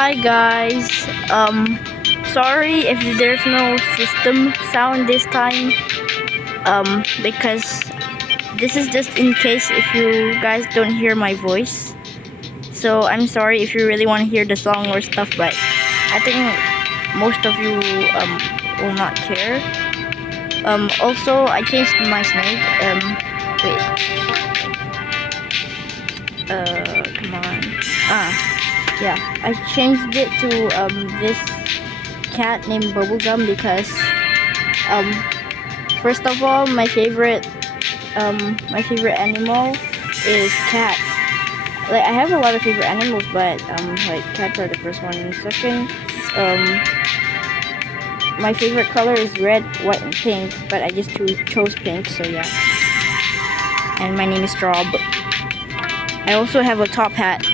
Hi guys. Sorry if there's no system sound this time. Because this is just in case if you guys don't hear my voice. So I'm sorry if you really want to hear the song or stuff, but I think most of you will not care. Also I changed my snake. Wait. Come on. Yeah, I changed it to this cat named Bubblegum because first of all my favorite animal is cats. Like I have a lot of favorite animals, but like cats are the first one. And second, my favorite color is red, white, and pink, but I just chose pink, so yeah. And my name is Rob. I also have a top hat.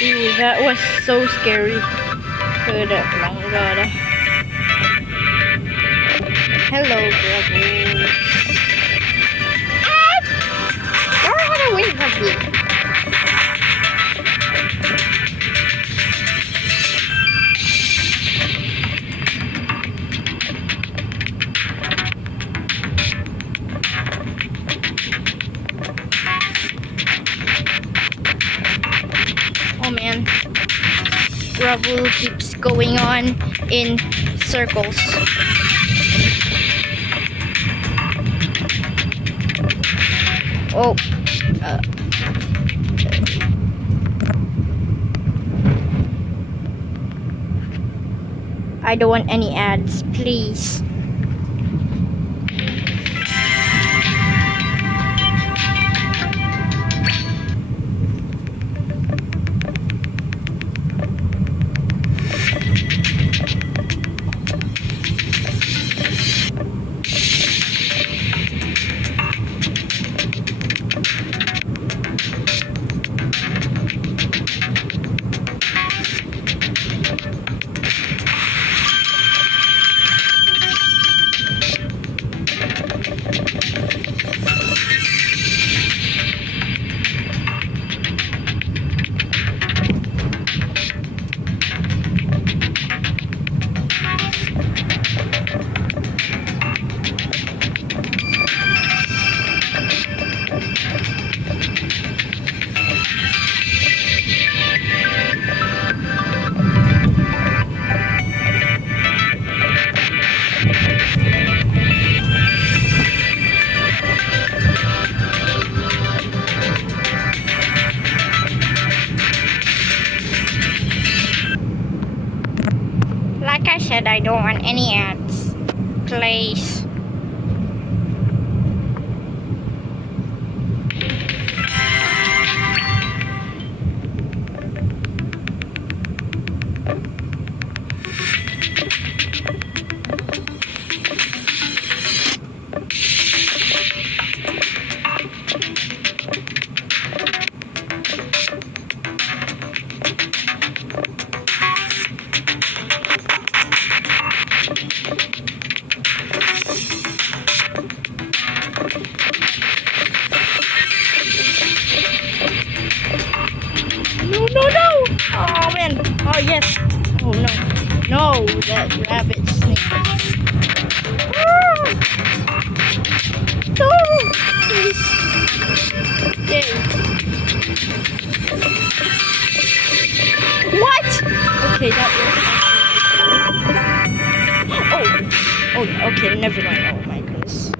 Ooh, that was so scary. Hello, brother. Don't run away from me. Oh man. Ravel keeps going on in circles. Oh. I don't want any ads, please. Like I said, I don't want any ads. Please. No! Oh man! Oh yes! Oh no! No! That rabbit snake! Ah! No! Please! Yay! What? Okay, that was. Oh! Okay, never mind. Oh my goodness.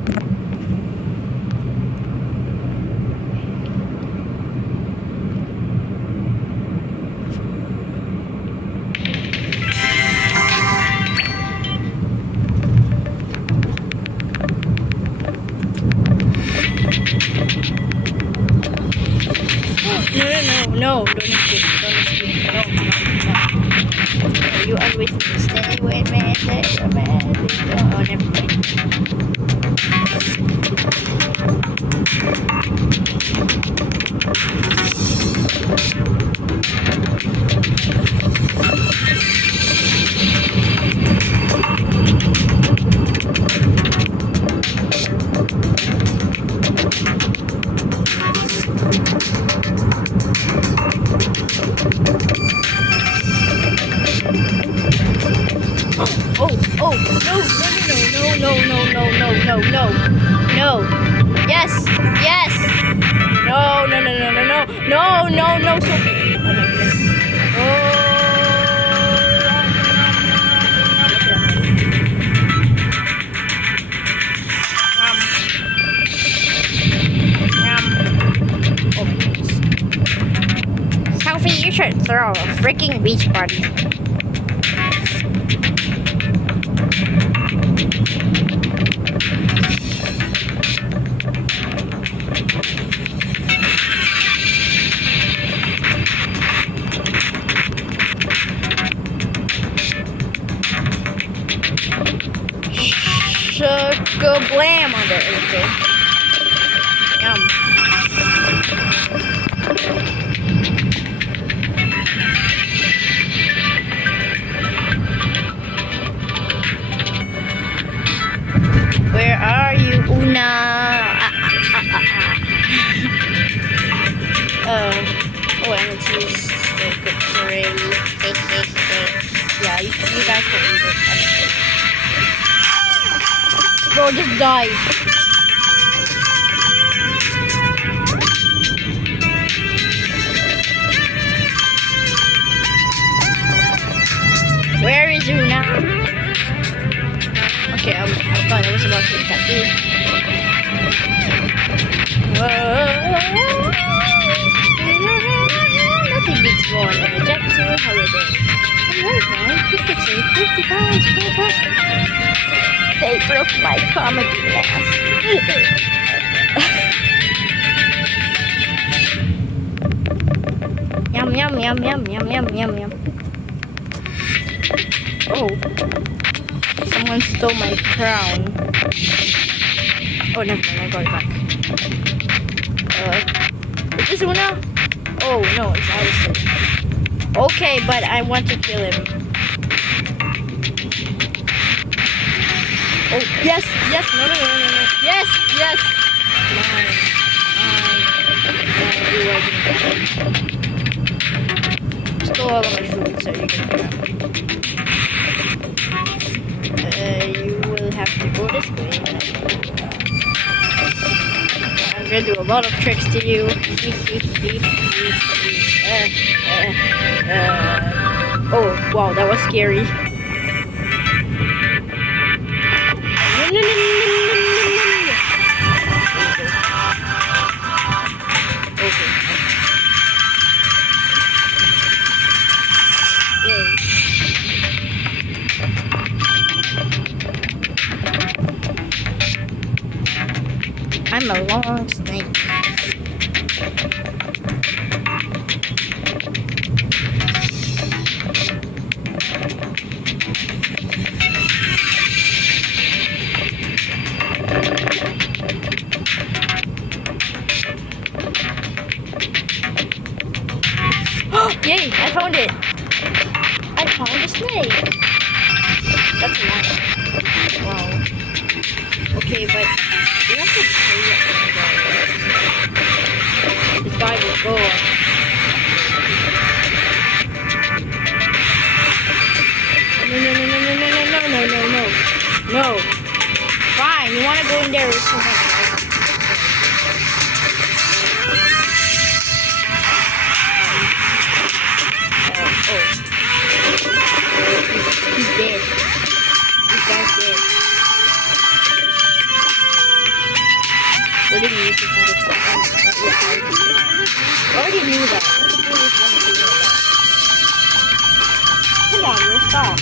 no, don't escape, no, no, no. You always stay away, man, stay away, man. Oh, never mind. Oh, oh, no, no. Yes, yes. No, no, no, no, no, no. No, no, no, Sophie. Oh my goodness. Sophie, you should throw a freaking beach party. Shaka-blam on there, okay. Yum. Where are you, Una? Oh, and it's still good for a yeah, you guys can eat it. Bro, just died. Where is Una? Okay, I thought I was about to attack you. Nothing beats going on a jet to a holiday. Right now, you could save £50 per person. They broke my comedy mask. Yum, yum, yum, yum, yum, yum, yum, yum. Oh. Someone stole my crown. Oh, never mind, I got it back. Is this Una? Oh, no, it's Addison. Okay, but I want to kill him. Oh, yes, yes, no, yes, yes. Stole all of my food, so you can grab. You will have to go this way. I'm gonna do a lot of tricks to you. Oh, wow, that was scary. I'm a long snake. Yay, I found it. I found a snake. That's a lot. Wow. Okay, but you have to pay it. This guy will go. No. Fine, you want to go in there with someone else. He's dead. This guy's dead. What did he use this other stuff? I already knew that. Come on, we'll stop.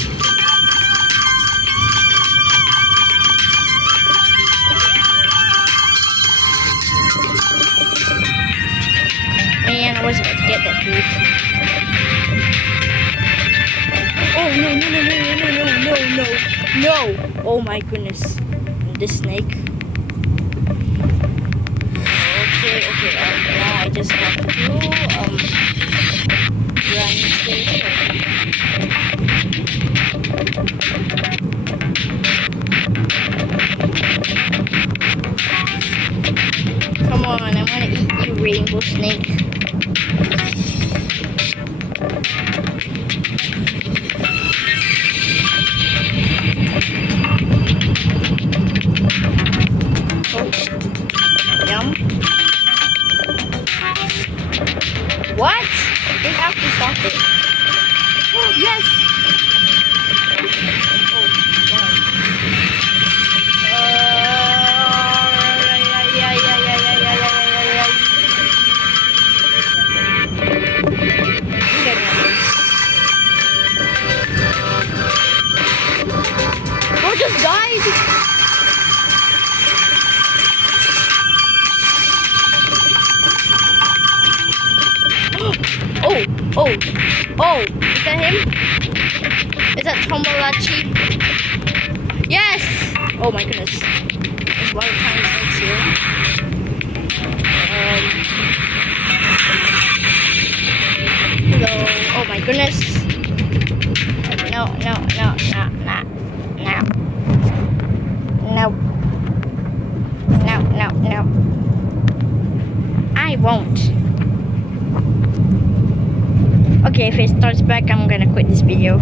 Man, I was about to get get that food. Oh no no no no no no no no no! Oh my goodness, this snake. Okay, now I just have to run straight here. Come on, I want to eat you, rainbow snake. Oh, yum. What? They have to stop it. Oh, yes! Oh, wow. Oh, just died! Oh, is that him? Is that Tomodachi? Yes! Oh my goodness. There's a lot of tiny snakes here. Hello. Oh my goodness. No. I won't. Okay, if it starts back, I'm gonna quit this video.